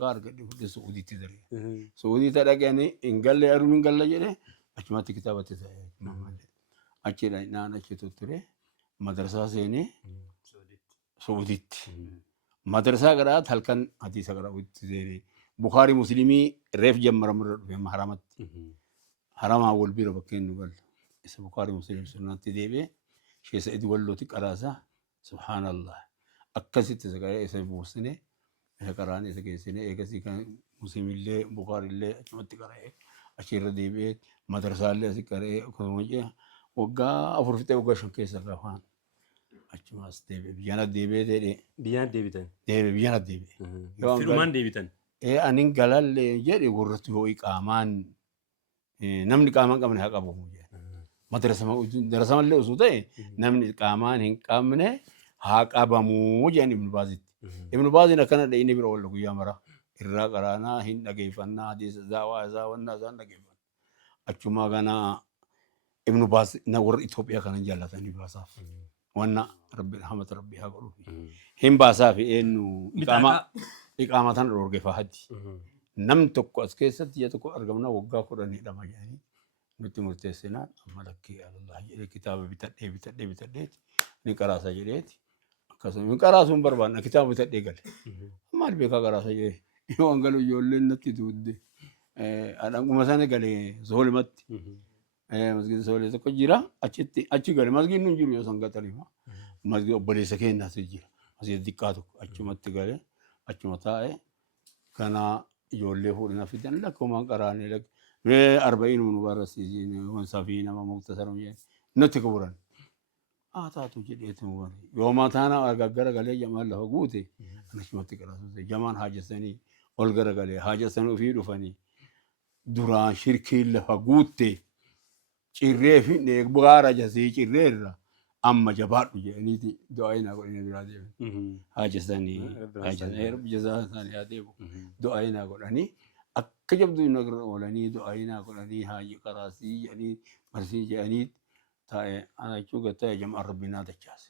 waraqaa argadhe fudhee Suudiitti darbe. Suudii dhaqanii hin galle aruu hin galle jedhee achumatti kitaabatti ta'e. Achidha naan achitu ture madarsaa seenee Suudiitti. Madarsaa garaa halkan hadiisa garaa itti seenee Bukhaarii Musliimii reef jammaramurra dhufe haramatti. Haramaa wal bira bakkeen nu galle. Isa Bukhaarii Musliimii sunnaatti deebi'ee Sheekh Sa'id Wallooti qaraasaa subhaanallah. Akkasitti sagalee isa buusnee isa qaraane isa geessinee eegasii kan Musliimillee Bukhaarillee achumatti qara'ee achirra deebi'ee madrasaallee asii qara'ee akkasuma waggaa 4 fixee waggaa 5 keessa gafaan achumas deebi'ee biyyana deebi'ee jedhee biyyana deebitan biyyana deebi'ee firumaan deebitan anin galallee jedhe warratti yoo iqaamaan namni qaamaan qabne haa qabu madrasamallee osoo ta'e namni qaamaan hin qabne haa qabamuu jedhan Ibn Baazitti. Ibn Baaziin akkana inni bira walla guyyaa mara irraa qaraanaa hin dhageeffannaa hadiisa zaawaa isaa wannaa isaan dhageeffanna. Achuma kana Ibn Baaz na warra Itoophiyaa kanan jaallatanii baasaaf wanna rabbi rahmat rabbi haa godhu hin baasaaf eenyu iqaamatan dhorgeeffaa haddi. Namni tokko as keessatti yaa tokko argamna waggaa 10 dhama jedhanii nutti murteessinaan amma lakkii Allah jedhee kitaaba bitadhee ni qaraasa jedheeti. Akkasuma qaraasuun barbaadna kitaaba bitadhee gale. Maal beekaa qaraasa jedhee yoo hangalu ijoolleen natti tuudde adanguma sana galee Zoolimatti. Masjid Zoolee tokko jira achi gale masjid nun jiru yoo san gatalima. Masjid obboleessa keenyaas jira. Masjid xiqqaa tokko achumatti gale achuma taa'e kana ijoollee fuudhina fidan lakkumaan qaraanee lakkee 40 nu barsiisiin wansaafii nama muktasarum nutti kuburan. Taatu jedheetu yoo maataana gaggara galee jamaan lafa guute anachumatti qaraasuuse jamaan haajessanii ol gara galee haajessanii ofii dhufanii duraan shirkiin lafa guutte cirree fi bu'aara jasii cirree irra amma jabaadhu jedhaniiti du'aayinaa godhanii biraa deeman haajessanii jazaa isaanii haa deebu du'aayinaa godhanii akka jabduu nagarra oolanii du'aayinaa godhanii haaji qaraasii jedhanii marsii jedhanii taa'e ana jechuun ta'e jamaa rabbinaa dachaase.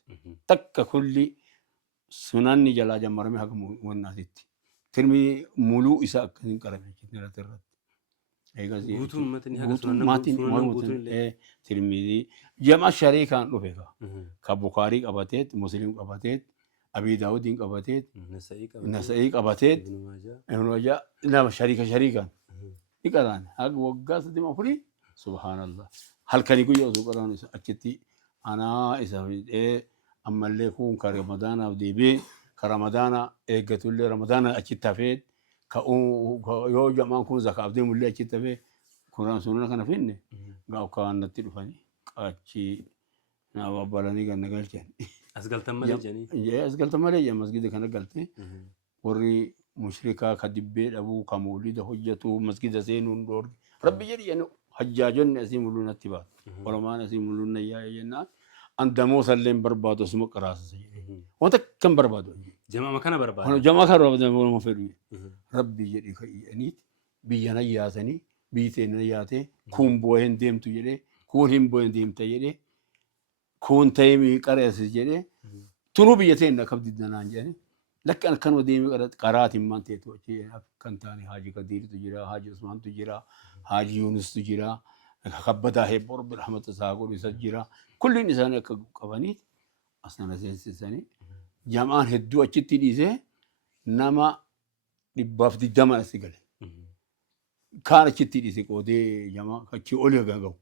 Takka kulli sunanni jalaa jammarame haga wannaatitti. Tirmi muluu isaa akkasiin qarame irratti. Guutuun matni haga sunan guutuun tirmidii jamaa shariikaan dhufe ka Bukaarii qabateet Musliim qabateet Abii Daawudiin qabateet Nasa'ii qabateet Ibn Majaa nama shariikaan ni qaraan haga waggaa 34 subhaanallah. Halkanii guyyaa osoo qaraan achitti anaa isa fidee ammallee kun ka Ramadaanaaf deebi'ee ka Ramadaana eeggatullee Ramadaana achitti hafee yoo jamaan kun zakaaf deemullee achitti hafee kuraan sunna kana finne gaa kaannatti dhufanii qaachii na babbalanii ganna galchan. As galtan malee janii. As galtan malee janii masgida kana galte warri mushrikaa ka dibbee dhabuu ka moolida hojjetu masgida seenuun dhoorge rabbi jedhi jennu. Hajjaajonni asii mul'uunatti baatu. Oromaan asii mul'uun nayyaa jennaan. Andamoo salleen barbaadu asuma qaraasasa jedhee. Wanta kan barbaadu. Jamaa kana barbaadu. Jamaa kana barbaadu fedhu. Rabbi jedhee ka'anii biyya na yaasanii biyyi ta'e na yaatee kun boo'ee hin deemtu jedhee kun hin boo'ee hin deemta jedhee kun ta'ee qareessis jedhee tunuu biyya ta'e na kabdi danaan jedhee lakki akkanuma deemee qaraatiin maan ta'etu achi kan taane Haaji Kadiiritu jira Haaji Usmaantu jira. Haaji Yunustu jira, kabbataa heebboo rabbi rahmata isaa godhu isa jira. Kulliin isaanii akka qabanii asana seensisanii jamaan hedduu achitti dhiisee nama 120 asi gale. Kaan achitti dhiisee qoodee jamaa achii oli gahu.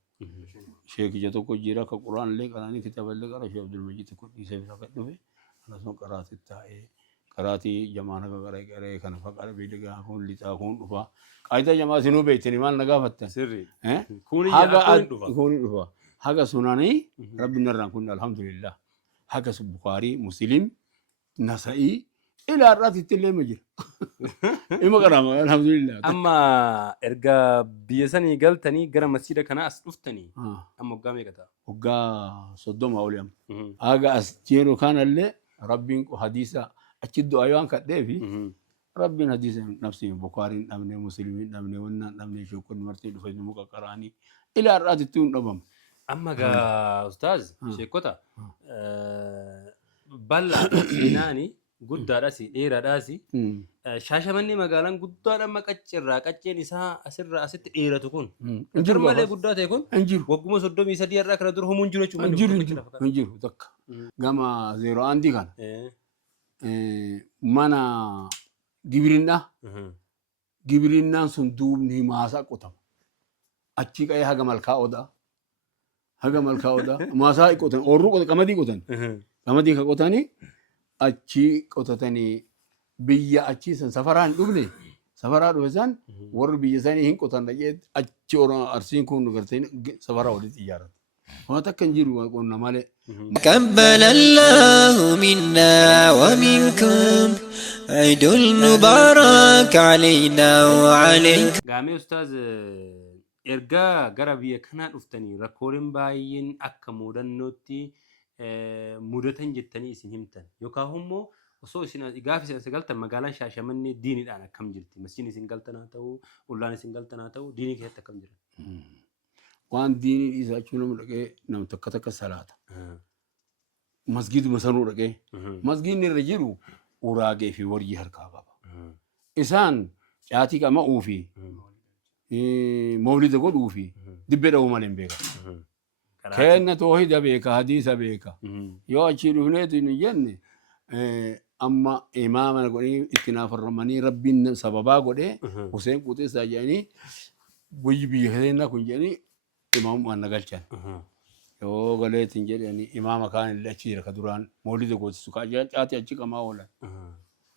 Sheekicha tokko jira ka quraanillee qaraanii kitaaballee qara Sheekh Abdul Majid tokko dhiisee bira kan dhufe anasuma qaraatti taa'ee qaraatii jamaan akka qaree kana faqara beedagaa kun lixaa kun dhufa. Qaayida jamaa sinuu beektanii maal na gaafattan? Sirri. Kuni dhufa. Haga sunanii rabbi narraan kun alhamdulillah. Haga Bukaarii Musliim Nasa'ii ilaa irraatitti illee ma jira. Ima qaraama alhamdulillah. Amma erga biyya sanii galtanii gara masjida kanaa as dhuftanii amma waggaa meeqa ta'a? Waggaa 30 olii amma. Haga as jeenu kanallee rabbiin hadiisa achi du'aa yoo an kadheefi ربنا حديث نفسي بخاري نبني مسلمين نبني ونا نبني شو كل مرتين دفعنا مقارني إلى الرأي تون نبم. أما جا أستاذ شيكوتا بلا إناني guddaadhaasi dheeraadhaasi. Shaashamannee magaalaan guddaadha amma qaccirraa qacceen isaa asirraa asitti dheeratu kun Injiru malee gaafas. guddaa ta'e kun Injiru. wagguma 33 irraa kana dura homuun jiru jechuudha. Injiru takka. Gama 01 kana mana gibirinnaan sun duubni maasaa qotama. Achi qa'ee haga malkaa'oodha. Maasaa qotan, oorruu qotan, qamadii qotan. Qamadii ka qotanii achi qotatanii biyya achii san safaraan dhufne safaraa dhufe san warri biyya sanii hin qotan dhaqee achi arsiin kun gartee safaraa walitti ijaarrata. Waan takka hin jiru qonna malee. تقبل الله منا ومنكم عيد المبارك علينا وعليكم. Gaamee ustaaz ergaa gara biyya kanaa dhuftanii rakkooleen baay'een akka mudannootti mudatan jettanii isin himtan yookaan immoo osoo isin gaafa isin galtan magaalaan Shaashamannee diiniidhaan akkam jirti? Masjiidni isin galtan haa ta'u, ollaan isin galtan haa ta'u, diinii keessatti akkam jira? Waan diinii isaa jechuun nama dhaqee nama takka salaata. Masgiiduma sanuu dhaqee masgiidni irra jiru uraagee fi warjii harkaa qaba. Isaan caatii qama'uu fi mawlida godhuu fi dibbee dha'uu malee hin beekan. Kenna toohida beeka, hadiisa beeka. Yoo achii dhufneetu hin jenne amma imaama godhanii itti naafarramanii rabbiin sababaa godhee Huseen Quuxeessaa jedhanii biyya keenyaa kun jedhanii imaamumaan na galchan. Yoo galeetiin jedhanii imaama kaan illee achi jira ka duraan mawlida goosisu caatii achi qamaa oolan.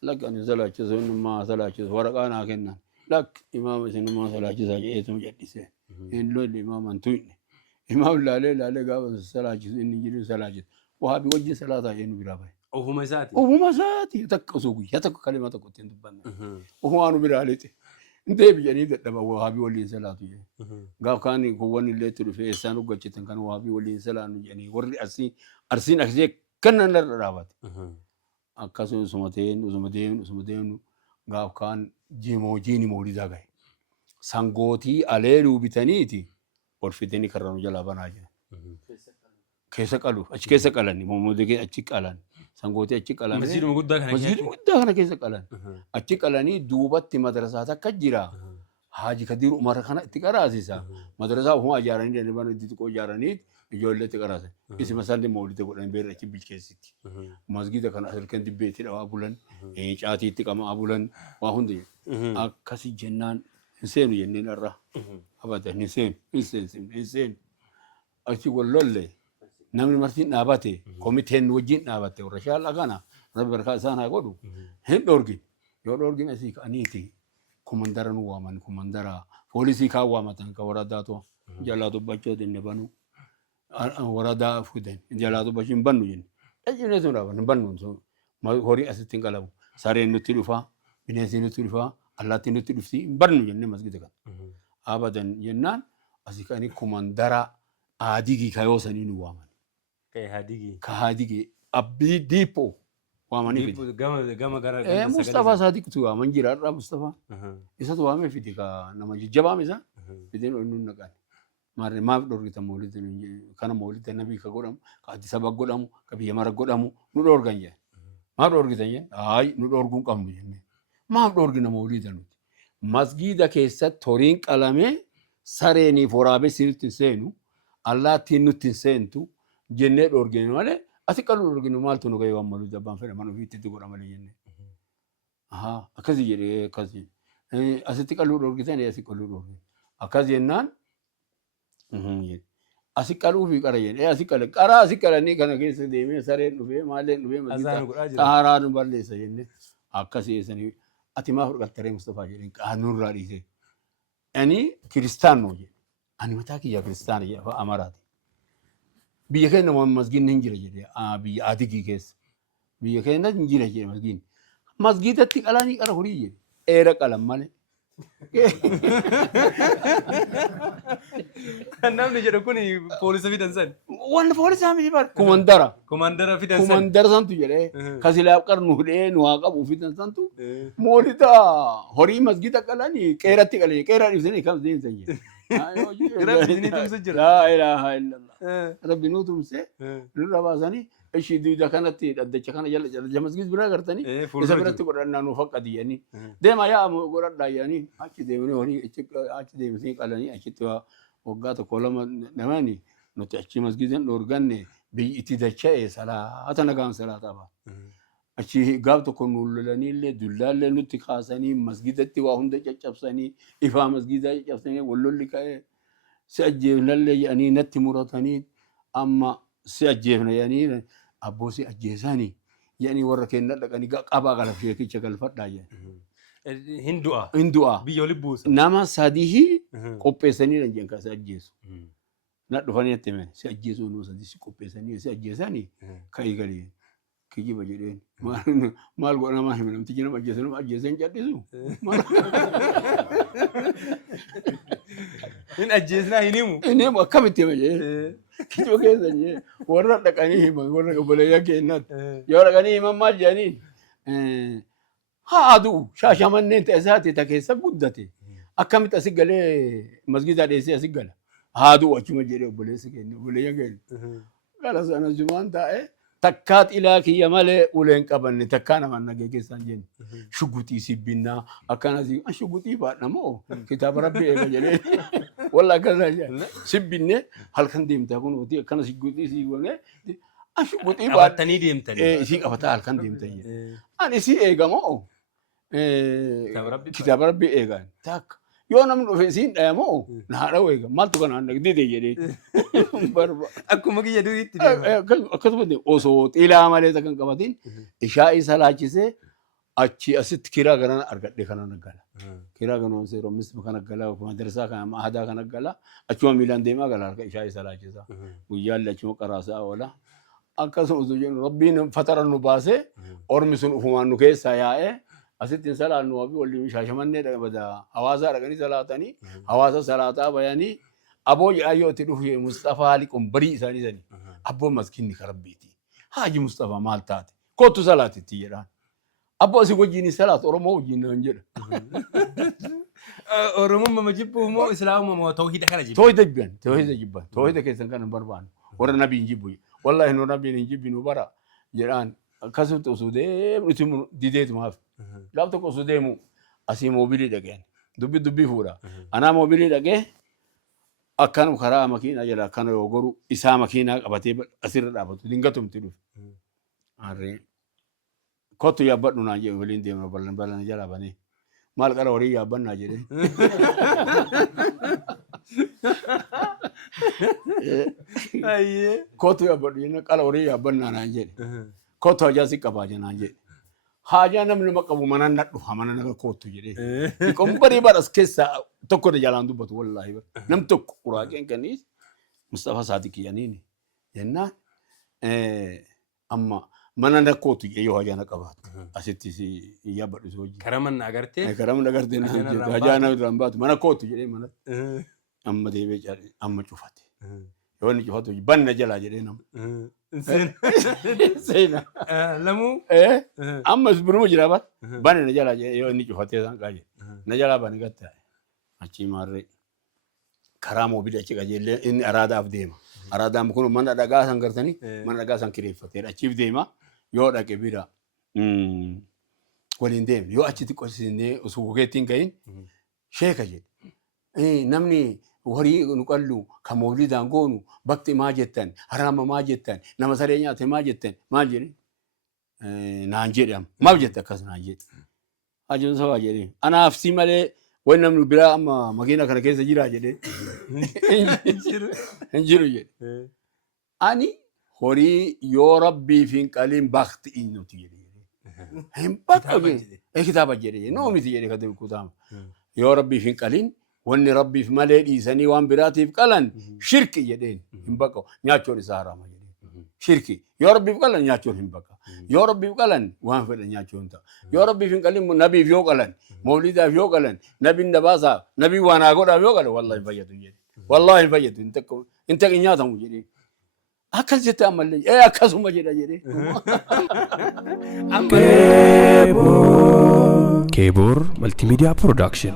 Lakki ani salaachisu innummaa salaachisu waraqaa naa kennan. Lakki imaama isinummaa salaachisaa jedheetu jedhisee. Hin lolli imaaman tuyne. Imaam laalee gaafa salaachisu inni jedhu salaachisu. Wahaabii wajjin salaataa jennu biraa bahe. Ofuma isaati. Ofuma isaati takka osoo guyyaa tokko kalima tokko ittiin dubbanne. Ofumaanu biraa leexe. Intee biyyanii dadhaba wahaabii waliin salaatu jedhe. Gaaf kaan kuwwan illee itti dhufee eessaan uggachitan kan wahaabii waliin salaannu jedhanii warri arsiin akkasii kannan irra dhaabate. Akkasuma usuma deemnu gaaf kaan jiini mawlidaa gahe. Sangootii aleeluu bitaniiti ol fidanii karra nu jalaa banaa jiran. Keessa qalu achi keessa qalani mawlidii achi qalan. Sangootii achi qalanii Masjiiduma guddaa kana keessa qalan. Achi qalanii duubatti madrasaa takka jira. Haaji Kadiir Umar kana itti qaraasisa. Madrasaa ofuma ijaaranii dandabana itti xiqqoo ijaaranii ijoollee itti qaraasan. Isi masalli mawlida godhan beerra achi bilcheessitti. Masgida kana asirkan dibbeetti dhawaa bulan, caatiitti qamaa bulan, waa hundi akkasi jennaan hin seenu jenneen irraa. Abadan hin seenu. Achi wallolle. Namni martiin dhaabate komiteen wajjin dhaabate warra shaallaa kana rabbi barkaa isaan haa godhu hin dhoorgin yoo dhoorgin asii ka'aniiti kumandara nu waaman kumandara poolisii kaan waamatan ka waradaatu jalaa dubbachuu dinne banu waradaa fuden jalaa dubbachuu hin bannu jenne dhajjinee sun dhaaban hin bannu horii asitti hin qalabu sareen nutti dhufaa bineensi nutti dhufaa allaattiin nutti dhufti hin bannu jenne masgida kana abadan jennaan asii ka'anii kumandara aadigii kayoo sanii nu waaman. Kahadigi abdi dipo wamani fiti gama gara Mustafa Sadiq tu waman jira ra Mustafa isa tu wame fiti ka nama jaba misa bidin onun nakan marne ma dorgita mawlid kana mawlid nabi ka godam ka hadisa ba godamu ka biya mara godamu nu dorganje ma dorgita yen ay nu dorgun qamu jenne ma dorgina mawlid nu masgida keessa torin qalame sareni forabe sirti senu Allah tinutti sentu jennee dhoorgine malee asi qaluu dhoorgine maaltu nu gahee waan malu jabbaan fedha mana ofiitti itti godha malee jennee. Akkasii jedhee akkasii asitti qaluu dhoorgitanii asi qaluu dhoorgine akkas jennaan asi qaluu fi qara jennee asi qalanii kana keessa deemee sareen dhufee maaleen dhufee xaaraa nu balleessa jennee akkasii eessanii ati maaf fudhattaree Mustafaa jedheen qaanurraa dhiisee. Ani kiristaanoo jedhe ani mataa kiyya kiristaana jedhe amaraati. Biyya keenya masgiidni hin jira jedhee biyya adigii keessa biyya keenya hin jira jedhee masgiidni masgiidatti qalanii qara horii jedhe dheera qalan malee. Namni jedhu kun poolisa fidan san. Wanni poolisaa miti bara Komandara fidan san. Komandara santu jedhee kasilaaf qarnu hudhee nu haa qabu fidan santu moolita horii masgiida qalanii qeeratti qalanii qeeraa dhibsanii kam deemsan jedhe. Rabbi ni tumse jira. Laa ilaaha illallah. Rabbi nu tumse nurra baasanii إيش يدو كانت الدكتور كان جمس جيز برا قرتني إذا برت قرنا نوفق دياني دائما يا قرر دياني أكيد ديمني هوني أكيد ديمسي قالني أكيد توا وقعت كلام نماني نتأكد مسجد نورجاني بيتدشى سلا أتنا كان سلا تابا أشي قابت كونول لاني اللي دلال نتخاسني مسجد تواهم دجاجبسني إفهم مسجد دجاجبسني ولو اللي كاي سأجيبنا اللي يعني نتي مراتني أما سأجيبنا يعني أبوسي أجيساني يعني وركينا لكني قابا قال في كي شكل فردا يعني هندوء بيولبوس نما ساديه قبسني لنجن كاس أجيس نادفاني تمن سأجيسو نو سادي قبسني سأجيساني كاي قالي كيجي بجرين ما القوانا ما هم تيجي نم أجيسنا أجيسن جديسو إن أجيسنا هنيمو كم تيجي كيجو كيسني ورنا تكاني هم ورنا قبلي كينات يورا كاني هم ما جانين هادو شاشة من نت أزاتي تكيس بودتي أكمل تسيقله مسجد عليه سيقله هادو أشوف جري قبلي سكين قبلي يجين قال سأنا زمان تاعه تكات إلى كي يماله ولين كابن تكانا من نجيك سانجين شغوتي سبينا أكانا زي شغوتي بعد نمو كتاب ربي إيجابي والله كذا سبينا هل خنديم تكون وتي أكانا شغوتي سيبونه شغوتي بعد تاني ديم تاني شيء أبدا هل خنديم تاني أنا سي إيجامو كتاب ربي إيجان تاك يوم نمو فيسين أمو نهارو إيجام مال تكون عندك دي جري أكو مكي جدو يتري كتبني أصوات إلى عمله تكن كبادين إشاء سلاجسه أشي أسيت كيرا غرنا أرجع دكانا نقلا كيرا غرنا سيرو مس بكنا نقلا ومدرسة كنا ما هذا كنا نقلا أشوف ميلان ديما قلا أرجع إشاء سلاجسه ويال لشوا كراسة ولا أكاسو زوجين ربنا فترة نباسه أرمسون همان نكيس سياء أسيت إنسان نوابي واللي مش هشمني ده بدا هواسا رجعني سلاتني هواسا سلاتا بياني أبو يأيو تروحي مصطفى عليكم بري ساني ساني أبو مسكين نكربيتي هاجي مصطفى مالتاتي كوتو سلاتي تيران أبو أسيقو جيني سلات أورمو جيني أنجر أورمو ما جيبو مو إسلام مو توحيد كلا جيبو توحيد جيبان توحيد كيسان كان بربان ورا نبي نجيبوي والله إنه نبي نجيب نبرا جيران كسبت أسودة بتيم ديدت ماف لا بتوك أسودة مو أسي موبيلي دكان دبي فورا أنا موبيلي دكان أكانو خرا ماكينة جلا أكانو يوغورو إسا ماكينة أبتي أسير دابتو دينغتوم تلو أري كوتو يابد ناجي ولين ديم بلن جلا بني مال كارا وري يابد ناجي أيه كوتو يابد ينا كارا وري يابد ناجي كوتو جاسي كباجي ناجي حاجة نمن مكابو منان نتلو همانا نغا كوتو جدي يكون بري بارس كيسا تكو رجالان دوبت والله بر نم تكو قراجين كنيس مصطفى صادق يانيني ينا أما منان نكوتو يو حاجة نكابات أسيتي سي يابد سوجي كرامن أغرتي كرامن أغرتي حاجة نرامبات منا كوتو جدي منا أما دي بيجاري أما شوفاتي يواني شوفاتو بان نجلا جدي نم سينا لمو أما سبرمو جرابات بان نجلا جدي يواني شوفاتي سان كاجي نجلا بان كتا أشي ماري كرامو بيدا أشي كاجي إن أرادا أفديما أرادا مكونو من أدعى سانكرتني من أدعى سانكريف فتير أشي فديما يودا كبيرا ولين ديم يو أشي تكوسيني أسوقتين كاين شيء كاجي نمني وهري نقولو كمولي دانغونو بكتي ما جتن حرام ما جتن نمسرينيا ما جتن ما جري نانجيريام ما بجت كاس نانجير أجل سوا جري أنا أفسي مالي وين نمنو بلا أما ماكينة كنا كيس جيرا جري إنجيرو جري أني هوري يو ربي فين كلام بخت إنو تيجي هم بكتي كتاب جري نومي تيجي كده كتاب يو ربي فين كلام واني ربي في مالي سني وان براتي في كلن شركي جدين هم بكو نياتشور سهرة ما جدين شركي يا ربي في كلن نياتشور هم بكا يا ربي في كلن وان في نياتشور انت يا ربي في كلن نبي في كلن مولدا في كلن نبي نباسا نبي وانا أقول في كلن والله فيتو جدي والله فيتو انت نياتهم جدي أكل جت أمل لي أكل سوما جدي كيبور ملتي ميديا برودكشن